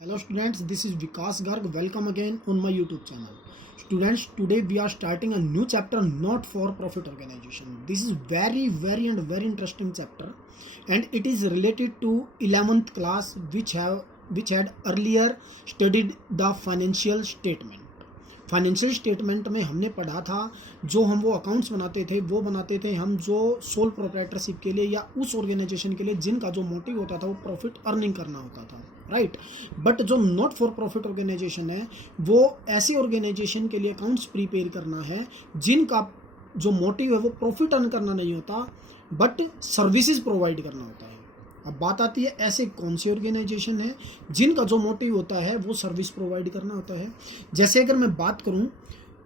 Hello students, this is Vikas Garg. Welcome again on my YouTube channel. Students, today we are starting a new chapter, not for profit organization. This is very interesting chapter, and it is related to 11th class which had earlier studied the financial statement. Financial statement में हमने पढ़ा था जो हम वो accounts बनाते थे वो बनाते थे हम जो सोल प्रोप्राइटरशिप के लिए या उस ऑर्गेनाइजेशन के लिए जिनका जो मोटिव होता था वो प्रॉफिट अर्निंग करना होता था, राइट। बट जो नॉट फॉर प्रॉफिट ऑर्गेनाइजेशन है वो ऐसी ऑर्गेनाइजेशन के लिए अकाउंट्स प्रिपेयर करना है जिनका जो मोटिव है वो प्रॉफिट अर्न करना नहीं होता बट सर्विसेज प्रोवाइड करना होता है। अब बात आती है ऐसे कौन से ऑर्गेनाइजेशन है जिनका जो मोटिव होता है वो सर्विस प्रोवाइड करना होता है। जैसे अगर मैं बात करूं,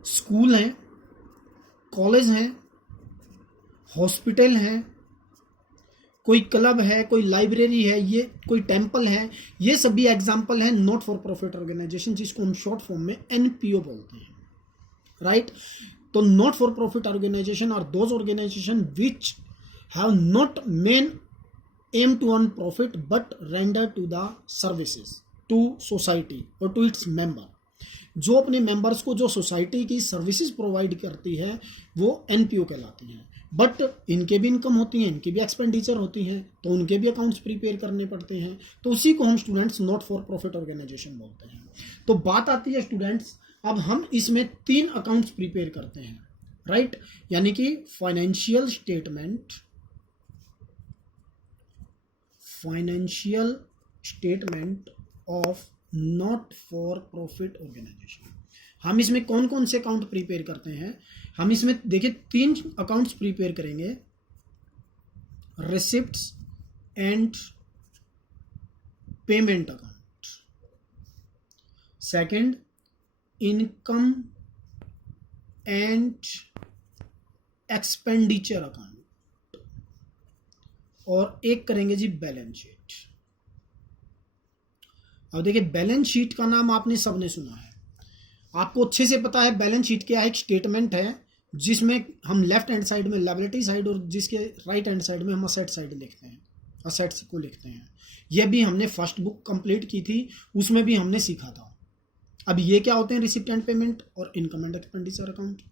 स्कूल हैं, कॉलेज हैं, हॉस्पिटल हैं, कोई क्लब है, कोई लाइब्रेरी है, ये कोई टेम्पल है, ये सभी एग्जाम्पल हैं नॉट फॉर प्रॉफिट ऑर्गेनाइजेशन जिसको हम शॉर्ट फॉर्म में एनपीओ बोलते हैं, राइट। तो not for profit organisation are those organisation which have not main aim to earn profit but render to the services to society or to its member। जो अपने members को जो society की services provide करती है वो NPO कहलाती हैं। बट इनके भी इनकम होती हैं, इनकी भी एक्सपेंडिचर होती हैं, तो उनके भी अकाउंट्स प्रिपेयर करने पड़ते हैं, तो उसी को हम students not for profit organisation बोलते हैं। तो बात आती है स्टूडेंट्स, अब हम इसमें 3 अकाउंट्स प्रिपेयर करते हैं, राइट। यानी कि financial statement of not for profit organisation. हम इसमें कौन कौन से अकाउंट प्रिपेयर करते हैं? हम इसमें देखिए 3 अकाउंट्स प्रिपेयर करेंगे, receipts and payment account, second income and expenditure account, और एक करेंगे जी बैलेंस शीट। अब देखिए बैलेंस शीट का नाम आपने सबने सुना है, आपको अच्छे से पता है बैलेंस शीट क्या है। एक स्टेटमेंट है जिसमें हम लेफ्ट हैंड साइड में लायबिलिटी साइड और जिसके राइट हैंड साइड में हम असेट साइड लिखते हैं, असेट्स को लिखते हैं। यह भी हमने फर्स्ट बुक कंप्लीट की थी, उसमें भी हमने सीखा था। अब ये क्या होते हैं? रिसिप्ट एंड पेमेंट और इनकम एंड एक्सपेंडिचर अकाउंट।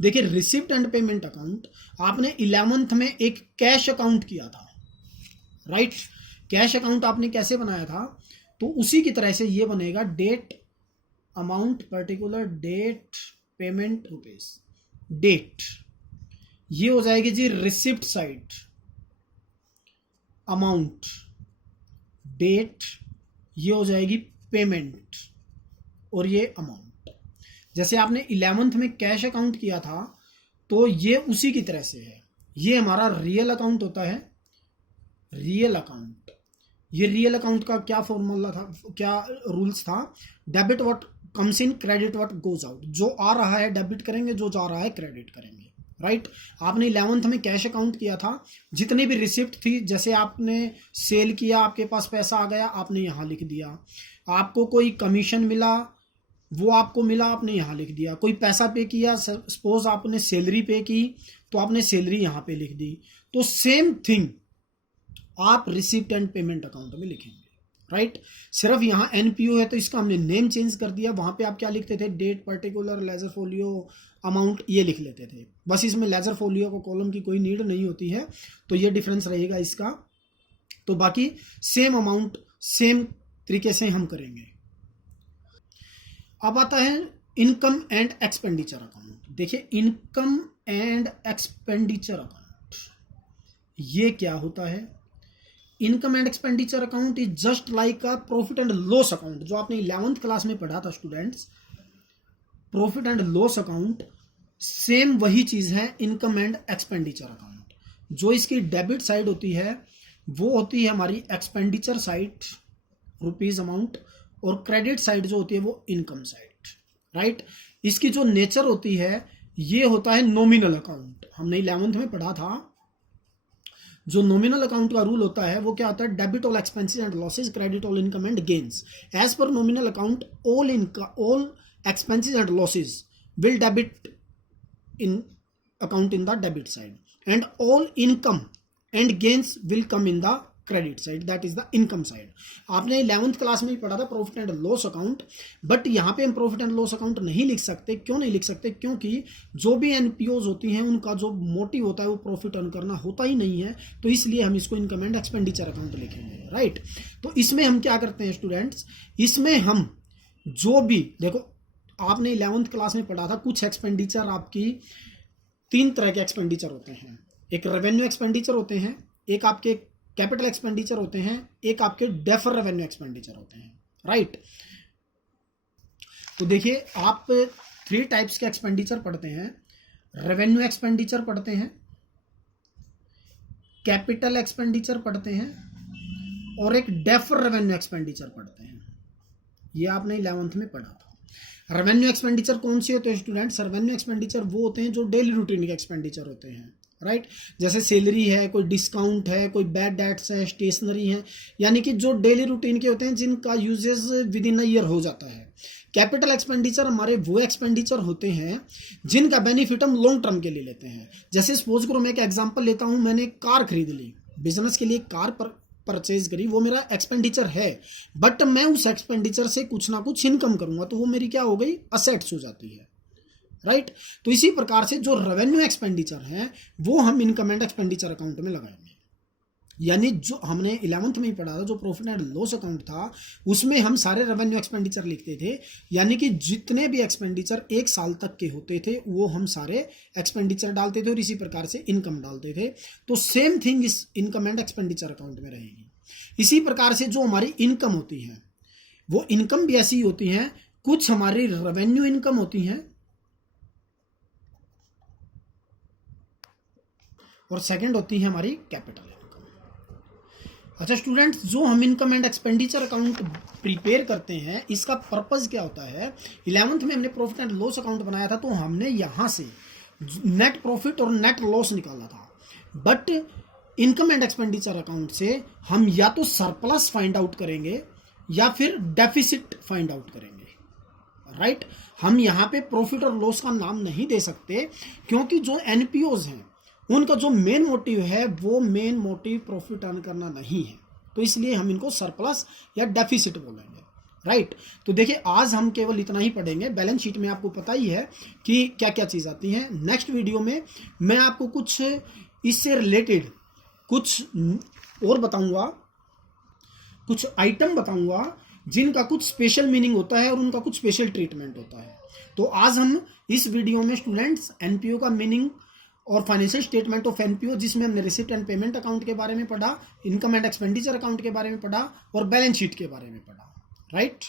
देखिए रिसिप्ट एंड पेमेंट अकाउंट आपने 11th में एक कैश अकाउंट किया था, राइट। कैश अकाउंट आपने कैसे बनाया था? तो उसी की तरह से ये बनेगा, date amount particular date payment rupees, date ये हो जाएगी जी रिसिप्ट साइड, अमाउंट डेट ये हो जाएगी पेमेंट, और ये अमाउंट। जैसे आपने 11th में कैश अकाउंट किया था तो ये उसी की तरह से है, ये हमारा रियल अकाउंट होता है, रियल अकाउंट। ये रियल अकाउंट का क्या फॉर्मूला था, क्या रूल्स था? Debit what comes in, credit what goes out. जो आ रहा है डेबिट करेंगे, जो जा रहा है क्रेडिट करेंगे, राइट। आपने 11th में कैश अकाउंट किया था, जितनी भी रिसिप्ट थी, जैसे आपने सेल किया, आपके पास पैसा आ गया, आपने यहाँ लिख दिया। आपको कोई कमीशन मिला, वो आपको मिला, आपने यहाँ लिख दिया। कोई पैसा पे किया, सपोज आपने सैलरी पे की तो आपने सैलरी यहाँ पे लिख दी। तो सेम थिंग आप रिसिप्ट एंड पेमेंट अकाउंट में लिखेंगे, राइट। सिर्फ यहाँ एनपीओ है तो इसका हमने नेम चेंज कर दिया। वहाँ पे आप क्या लिखते थे? Date particular ledger folio amount ये लिख लेते थे, बस इसमें लेजर फोलियो को कॉलम की कोई नीड नहीं होती है, तो ये डिफरेंस रहेगा इसका। तो बाकी सेम अमाउंट सेम तरीके से हम करेंगे। अब आता है इनकम एंड एक्सपेंडिचर अकाउंट। देखिए इनकम एंड एक्सपेंडिचर अकाउंट ये क्या होता है? Income and expenditure account is just like a profit and loss account, जो आपने 11th क्लास में पढ़ा था students. Profit and loss account same वही चीज है इनकम एंड एक्सपेंडिचर अकाउंट। जो इसकी डेबिट साइड होती है वो होती है हमारी एक्सपेंडिचर साइड, रुपीज अमाउंट, और क्रेडिट साइड जो होती है वो इनकम साइड, राइट। इसकी जो नेचर होती है ये होता है नॉमिनल अकाउंट। हमने 11th में पढ़ा था जो नॉमिनल अकाउंट का रूल होता है वो क्या होता है? Debit all expenses and losses, credit all income and gains. As per nominal account all expenses and losses will debit in account in the debit side and all income and gains will come in the credit side, that is the income side. आपने 11th class में ही पढ़ा था profit and loss account, but यहाँ पे हम profit and loss account नहीं लिख सकते। क्यों नहीं लिख सकते? क्योंकि जो भी एनपीओज होती हैं उनका जो मोटिव होता है वो प्रॉफिट अर्न करना होता ही नहीं है, तो इसलिए हम इसको इनकम एंड एक्सपेंडिचर अकाउंट लिखेंगे, राइट। तो इसमें हम क्या करते हैं स्टूडेंट्स, इसमें हम जो भी, देखो आपने 11th क्लास में पढ़ा था कुछ एक्सपेंडिचर आपकी 3 तरह के एक्सपेंडिचर होते हैं। एक रेवेन्यू एक्सपेंडिचर होते हैं, एक आपके कैपिटल एक्सपेंडिचर होते हैं, एक आपके डेफर रेवेन्यू एक्सपेंडिचर होते हैं, राइट। तो देखिए आप 3 टाइप्स के एक्सपेंडिचर पढ़ते हैं, रेवेन्यू एक्सपेंडिचर पढ़ते हैं, कैपिटल एक्सपेंडिचर पढ़ते हैं और एक डेफर रेवेन्यू एक्सपेंडिचर पढ़ते हैं। ये आपने 11th में पढ़ा था। रेवेन्यू एक्सपेंडिचर कौन सी होते हैं स्टूडेंट्स? रेवेन्यू एक्सपेंडिचर वो होते हैं जो डेली रूटीन के एक्सपेंडिचर होते हैं, राइट। जैसे सैलरी है, कोई डिस्काउंट है, कोई बैड डेट्स है, स्टेशनरी है, यानी कि जो डेली रूटीन के होते हैं जिनका uses with in a year हो जाता है। कैपिटल एक्सपेंडिचर हमारे वो एक्सपेंडिचर होते हैं जिनका बेनिफिट हम लॉन्ग टर्म के लिए लेते हैं। जैसे सपोज करो मैं एक एग्जांपल लेता हूं, मैंने कार खरीद ली, बिजनेस के लिए कार परचेज करी, वो मेरा एक्सपेंडिचर है, बट मैं उस एक्सपेंडिचर से कुछ ना कुछ इनकम करूंगा, तो वो मेरी क्या हो गई? असेट्स हो जाती है, राइट। तो इसी प्रकार से जो रेवेन्यू एक्सपेंडिचर है वो हम इनकम एंड एक्सपेंडिचर अकाउंट में लगाएंगे। यानी जो हमने 11th में ही पढ़ा था, जो प्रॉफिट एंड लॉस अकाउंट था, उसमें हम सारे रेवेन्यू एक्सपेंडिचर लिखते थे, यानी कि जितने भी एक्सपेंडिचर 1 साल तक के होते थे वो हम सारे एक्सपेंडिचर डालते थे और इसी प्रकार से इनकम डालते थे। तो सेम थिंग इस इनकम एंड एक्सपेंडिचर अकाउंट में रहेगी। इसी प्रकार से जो हमारी इनकम होती है वो इनकम भी ऐसी होती है, कुछ हमारी रेवेन्यू इनकम होती हैं और सेकंड होती है हमारी कैपिटल इनकम। अच्छा स्टूडेंट्स, जो हम income and expenditure account prepare करते हैं इसका पर्पस क्या होता है? 11th में हमने प्रॉफिट एंड लॉस अकाउंट बनाया था, तो हमने यहां से नेट प्रॉफिट और नेट लॉस निकाला था, but income and expenditure account से हम या तो सरप्लस फाइंड आउट करेंगे या फिर डेफिसिट फाइंड आउट करेंगे, राइट। हम यहाँ पे प्रॉफिट और लॉस का नाम नहीं दे सकते क्योंकि जो एनपीओज हैं उनका जो मेन मोटिव है वो मेन मोटिव प्रॉफिट अर्न करना नहीं है, तो इसलिए हम इनको सरप्लस या डेफिसिट बोलेंगे, राइट। तो देखिए आज हम केवल इतना ही पढ़ेंगे। बैलेंस शीट में आपको पता ही है कि क्या क्या चीज़ आती है। नेक्स्ट वीडियो में मैं आपको कुछ इससे रिलेटेड कुछ और बताऊंगा, कुछ आइटम बताऊंगा जिनका कुछ स्पेशल मीनिंग होता है और उनका कुछ स्पेशल ट्रीटमेंट होता है। तो आज हम इस वीडियो में स्टूडेंट्स एनपीओ का मीनिंग और फाइनेंशियल स्टेटमेंट ऑफ एनपीओ, जिसमें हमने रिसिप्ट एंड पेमेंट अकाउंट के बारे में पढ़ा, इनकम एंड एक्सपेंडिचर अकाउंट के बारे में पढ़ा और बैलेंस शीट के बारे में पढ़ा, राइट।